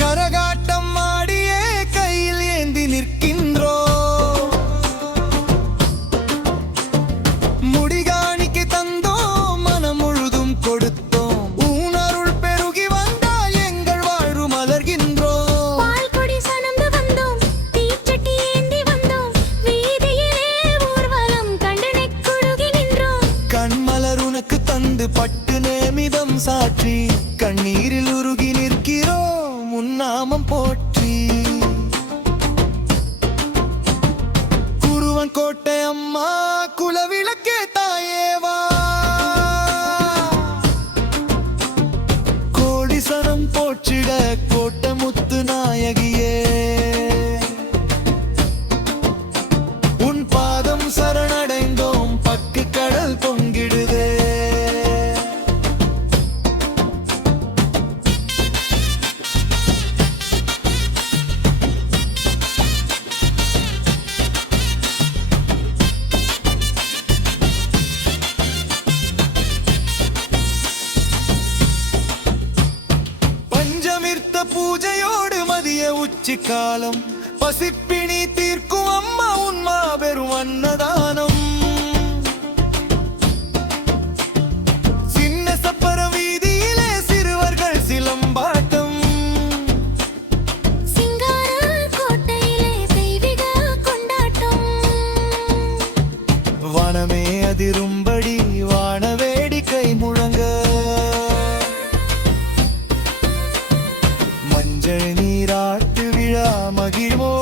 கரகாட்டம் ஆடியே கையில் ஏந்தி நிற்கின்றோம். முடிகாணிக்கு தந்தோம், மனம் முழுதும் கொடுத்தோம். உணருள் பெருகி வந்தால் எங்கள் வாழ்வு மலர்கின்றோம். பால்கொடி சனந்து வந்தோம், தீச்சட்டி ஏந்தி வந்தோம். வீதியிலே ஊர்வலம் கண்டு நெக்குடுகி நின்றோம். கண்மலர் உனக்கு தந்து பட்டு நேமிதம் சாற்றி கண்ணீரில் உருகி நிற்கிறோம் உன் நாமம் போற்றி. குருவன் கோட்டை அம்மா குலவிளக்கே தாயேவா, கோடி சனம் போற்றிட கோட்டை முத்து நாயகியே. உன் பாதம் சரணடைந்தோம், பக்கு கடல் பொங்கிடுதே. பஞ்சமிர்த்த பூஜையோடு மதிய உச்சி காலம் பசிப்பிணி தீர்க்கும் அம்மா உன் மாபெரும் அன்னதானம். சின்ன சப்பர வீதியிலே சிறுவர்கள் சிலம்பாட்டம். சிங்கார கோட்டையிலே தெய்வீக கொண்டாட்டம். வனமே அதிரும்படி வான வேடிக்கை முழங்க. மஞ்சள் நீராட்டு விழா மகிழ்வோ